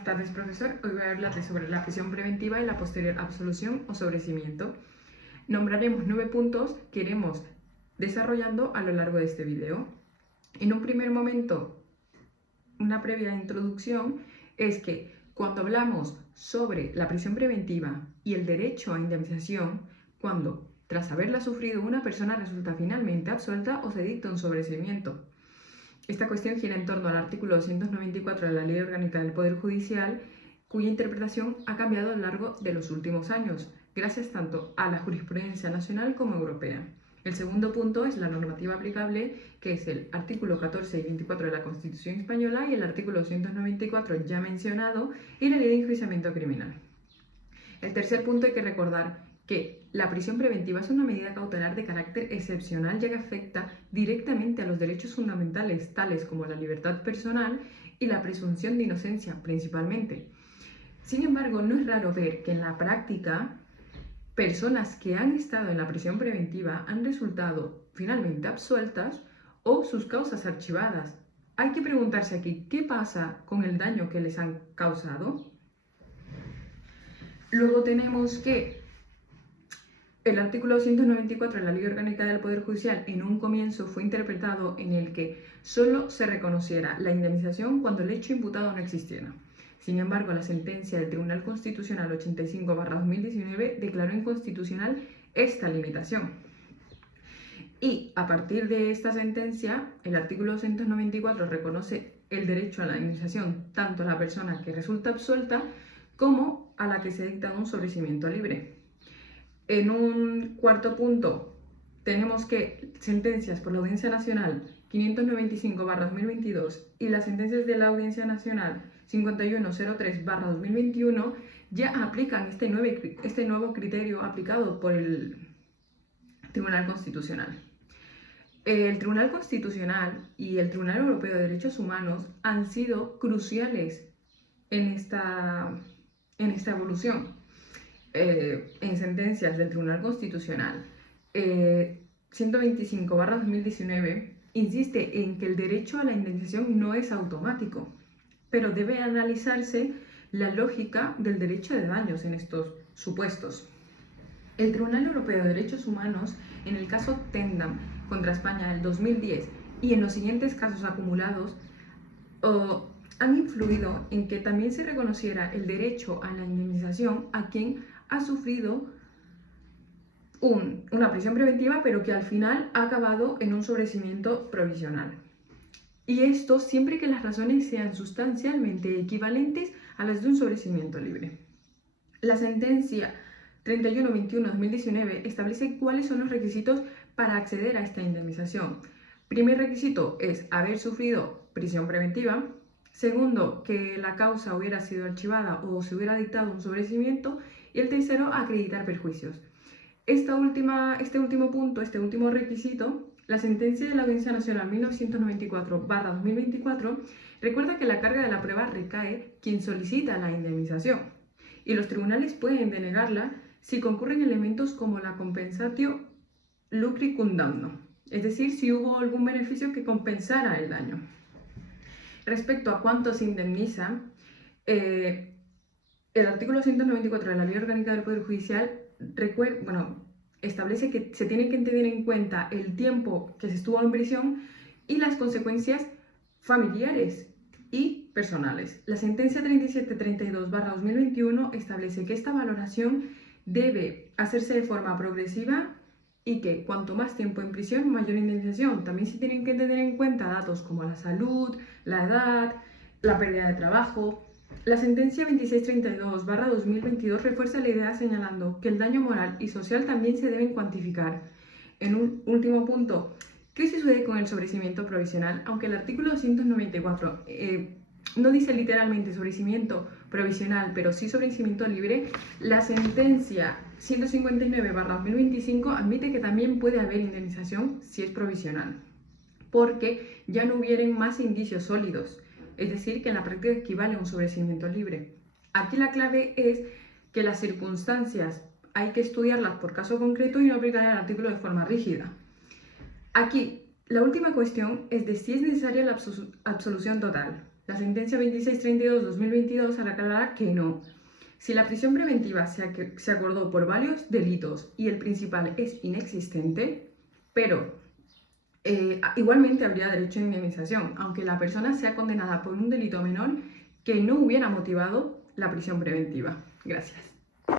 Buenas tardes, profesor. Hoy voy a hablarles sobre la prisión preventiva y la posterior absolución o sobreseimiento. Nombraremos 9 puntos que iremos desarrollando a lo largo de este video. En un primer momento, una previa introducción es que cuando hablamos sobre la prisión preventiva y el derecho a indemnización, cuando tras haberla sufrido una persona resulta finalmente absuelta o se dicta un sobreseimiento. Esta cuestión gira en torno al artículo 294 de la Ley Orgánica del Poder Judicial, cuya interpretación ha cambiado a lo largo de los últimos años, gracias tanto a la jurisprudencia nacional como europea. El segundo punto es la normativa aplicable, que es el artículo 14 y 24 de la Constitución Española y el artículo 294 ya mencionado y la Ley de Enjuiciamiento Criminal. El tercer punto, hay que recordar que la prisión preventiva es una medida cautelar de carácter excepcional ya que afecta directamente a los derechos fundamentales tales como la libertad personal y la presunción de inocencia principalmente. Sin embargo, no es raro ver que en la práctica personas que han estado en la prisión preventiva han resultado finalmente absueltas o sus causas archivadas. Hay que preguntarse aquí, ¿qué pasa con el daño que les han causado? Luego tenemos que el artículo 294 de la Ley Orgánica del Poder Judicial en un comienzo fue interpretado en el que solo se reconociera la indemnización cuando el hecho imputado no existiera. Sin embargo, la sentencia del Tribunal Constitucional 85/2019 declaró inconstitucional esta limitación. Y a partir de esta sentencia, el artículo 294 reconoce el derecho a la indemnización tanto a la persona que resulta absuelta como a la que se dicta un sobreseimiento libre. En un cuarto punto, tenemos que sentencias por la Audiencia Nacional 595/2022 y las sentencias de la Audiencia Nacional 5103/2021 ya aplican este nuevo criterio aplicado por el Tribunal Constitucional. El Tribunal Constitucional y el Tribunal Europeo de Derechos Humanos han sido cruciales en esta evolución. En sentencias del Tribunal Constitucional 125/2019 insiste en que el derecho a la indemnización no es automático, pero debe analizarse la lógica del derecho de daños en estos supuestos. El Tribunal Europeo de Derechos Humanos, en el caso Tendam contra España del 2010 y en los siguientes casos acumulados, han influido en que también se reconociera el derecho a la indemnización a quien ha sufrido una prisión preventiva, pero que al final ha acabado en un sobreseimiento provisional. Y esto siempre que las razones sean sustancialmente equivalentes a las de un sobreseimiento libre. La sentencia 3121/2019 establece cuáles son los requisitos para acceder a esta indemnización. Primer requisito es haber sufrido prisión preventiva. Segundo, que la causa hubiera sido archivada o se hubiera dictado un sobreseimiento. Y el tercero, acreditar perjuicios. Este último requisito, la sentencia de la Audiencia Nacional 1994/2024 recuerda que la carga de la prueba recae quien solicita la indemnización y los tribunales pueden denegarla si concurren elementos como la compensatio lucri cum damno, es decir, si hubo algún beneficio que compensara el daño. Respecto a cuánto se indemniza, el artículo 194 de la Ley Orgánica del Poder Judicial establece que se tiene que tener en cuenta el tiempo que se estuvo en prisión y las consecuencias familiares y personales. La sentencia 3732/2021 establece que esta valoración debe hacerse de forma progresiva y que cuanto más tiempo en prisión, mayor indemnización. También se tienen que tener en cuenta datos como la salud, la edad, la pérdida de trabajo. La sentencia 2632/2022 refuerza la idea señalando que el daño moral y social también se deben cuantificar. En un último punto, ¿qué sucede con el sobreseimiento provisional? Aunque el artículo 294 no dice literalmente sobreseimiento provisional, pero sí sobreseimiento libre, la sentencia 159/2025 admite que también puede haber indemnización si es provisional, porque ya no hubieran más indicios sólidos. Es decir, que en la práctica equivale a un sobreseimiento libre. Aquí la clave es que las circunstancias hay que estudiarlas por caso concreto y no aplicar el artículo de forma rígida. Aquí, la última cuestión es de si es necesaria la absolución total. La sentencia 2632/2022 aclara que no. Si la prisión preventiva se acordó por varios delitos y el principal es inexistente, pero igualmente habría derecho a indemnización, aunque la persona sea condenada por un delito menor que no hubiera motivado la prisión preventiva. Gracias.